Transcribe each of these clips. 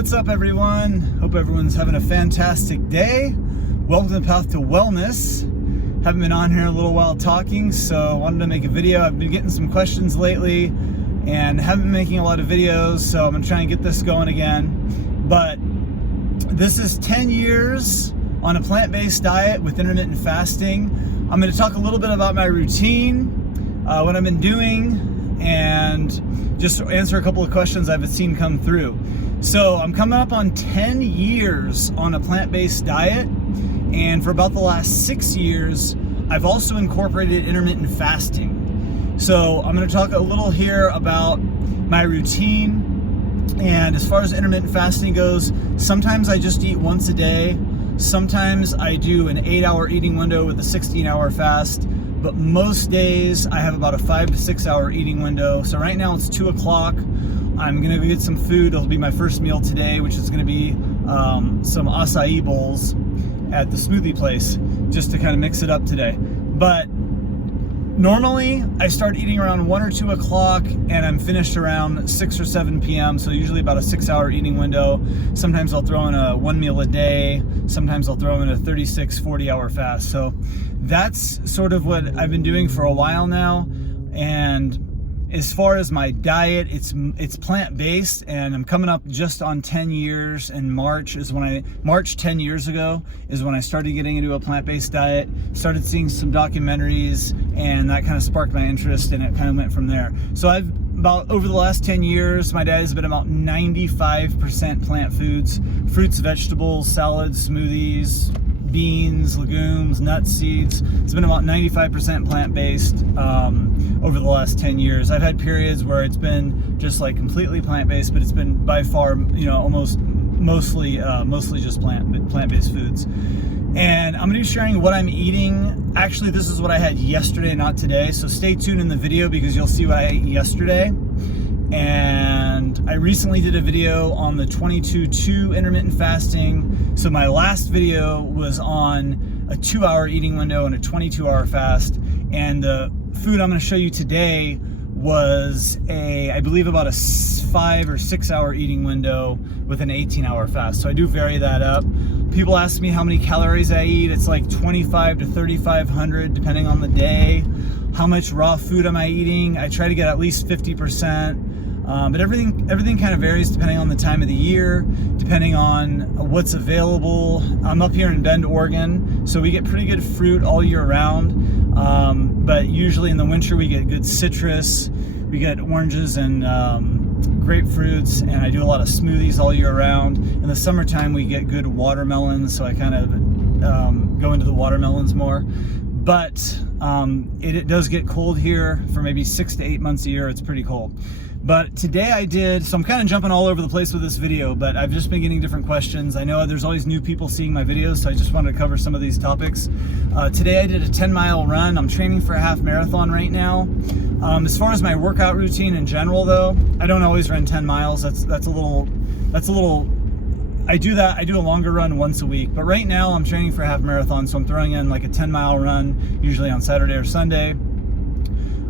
what's up everyone? Hope everyone's having a fantastic day. Welcome to the Path to Wellness. Haven't been on here a little while talking, so I wanted to make a video. I've been getting some questions lately and haven't been making a lot of videos, so I'm gonna try and get this going again. But this is 10 years on a plant-based diet with intermittent fasting. I'm gonna talk a little bit about my routine, what I've been doing, and just answer a couple of questions I've seen come through. So I'm coming up on 10 years on a plant-based diet, and for about the last 6 years, I've also incorporated intermittent fasting. So I'm gonna talk a little here about my routine, and as far as intermittent fasting goes, sometimes I just eat once a day. Sometimes I do an 8-hour eating window with a 16-hour fast. But most days I have about a 5 to 6 hour eating window. So right now it's 2 o'clock. I'm gonna go get some food. It'll be my first meal today, which is gonna be some acai bowls at the smoothie place, just to kind of mix it up today. But normally I start eating around 1 or 2 o'clock and I'm finished around 6 or 7 p.m. So usually about a 6-hour eating window. Sometimes I'll throw in a 1 meal a day. Sometimes I'll throw in a 36, 40-hour fast. So that's sort of what I've been doing for a while now. And as far as my diet, it's plant-based, and I'm coming up just on 10 years. In March 10 years ago is when I started getting into a plant-based diet, started seeing some documentaries, and that kind of sparked my interest, and it kind of went from there. So over the last 10 years, my diet has been about 95% plant foods, fruits, vegetables, salads, smoothies, beans, legumes, nuts, seeds. It's been about 95% plant-based over the last 10 years. I've had periods where it's been just like completely plant-based, but it's been by far, mostly just plant-based foods. And I'm gonna be sharing what I'm eating. Actually, this is what I had yesterday, not today. So stay tuned in the video because you'll see what I ate yesterday. And I recently did a video on the 22-2 intermittent fasting. So my last video was on a 2-hour eating window and a 22-hour fast. And the food I'm gonna show you today was I believe about a 5 or 6 hour eating window with an 18-hour fast. So I do vary that up. People ask me how many calories I eat. It's like 25 to 3,500 depending on the day. How much raw food am I eating? I try to get at least 50%. But everything kind of varies depending on the time of the year, depending on what's available. I'm up here in Bend, Oregon, so we get pretty good fruit all year round. But usually in the winter we get good citrus, we get oranges and grapefruits, and I do a lot of smoothies all year round. In the summertime we get good watermelons, so I kind of go into the watermelons more. But it does get cold here for maybe 6 to 8 months a year. It's pretty cold. But today so I'm kind of jumping all over the place with this video, but I've just been getting different questions. I know there's always new people seeing my videos, so I just wanted to cover some of these topics. Today I did a 10-mile run. I'm training for a half marathon right now. As far as my workout routine in general though, I don't always run 10 miles. That's a little, I do a longer run once a week, but right now I'm training for a half marathon, so I'm throwing in like a 10-mile run, usually on Saturday or Sunday.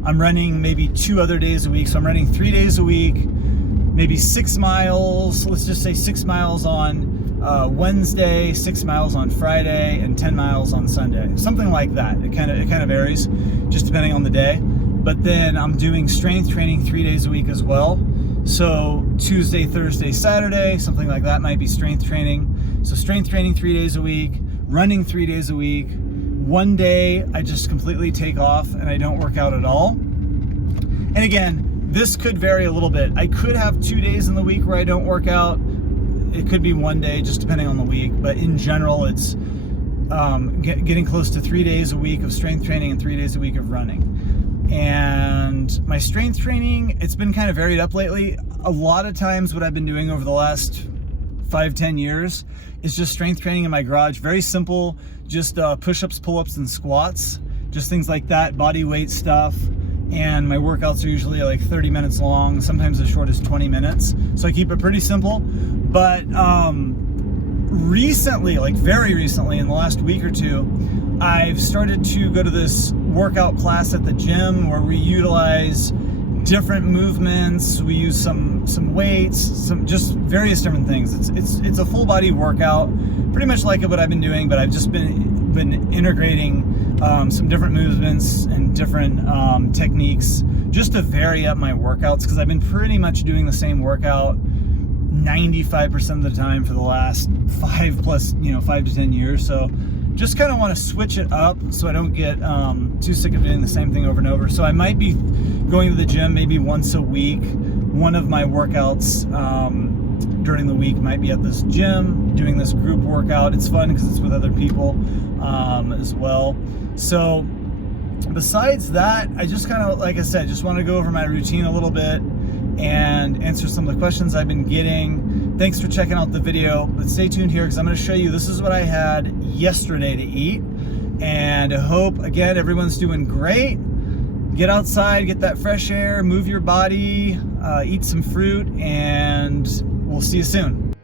I'm running maybe 2 other days a week, so I'm running 3 days a week, maybe 6 miles, let's just say 6 miles on Wednesday, 6 miles on Friday, and 10 miles on Sunday, something like that. It kind of varies, just depending on the day. But then I'm doing strength training 3 days a week as well. So Tuesday, Thursday, Saturday, something like that might be strength training. So strength training 3 days a week, running 3 days a week. One day I just completely take off and I don't work out at all. And again, this could vary a little bit. I could have 2 days in the week where I don't work out. It could be 1 day, just depending on the week. But in general, it's getting close to 3 days a week of strength training and 3 days a week of running. And my strength training, it's been kind of varied up lately. A lot of times what I've been doing over the last 5-10 years is just strength training in my garage. Very simple, just push-ups, pull-ups, and squats, just things like that, body weight stuff. And my workouts are usually like 30 minutes long, sometimes as short as 20 minutes. So I keep it pretty simple. But recently, like very recently, in the last week or two, I've started to go to this workout class at the gym where we utilize different movements. We use some weights, some just various different things. It's a full body workout, pretty much like what I've been doing, but I've just been integrating some different movements and different techniques just to vary up my workouts, because I've been pretty much doing the same workout 95% of the time for the last 5 to 10 years. So just kind of want to switch it up so I don't get too sick of doing the same thing over and over. So I might be going to the gym maybe once a week. One of my workouts during the week might be at this gym doing this group workout. It's fun because it's with other people as well. So besides that, I just kind of, like I said, just want to go over my routine a little bit and answer some of the questions I've been getting. Thanks for checking out the video, but stay tuned here because I'm going to show you, this is what I had yesterday to eat, and I hope, again, everyone's doing great. Get outside, get that fresh air, move your body, eat some fruit, and we'll see you soon.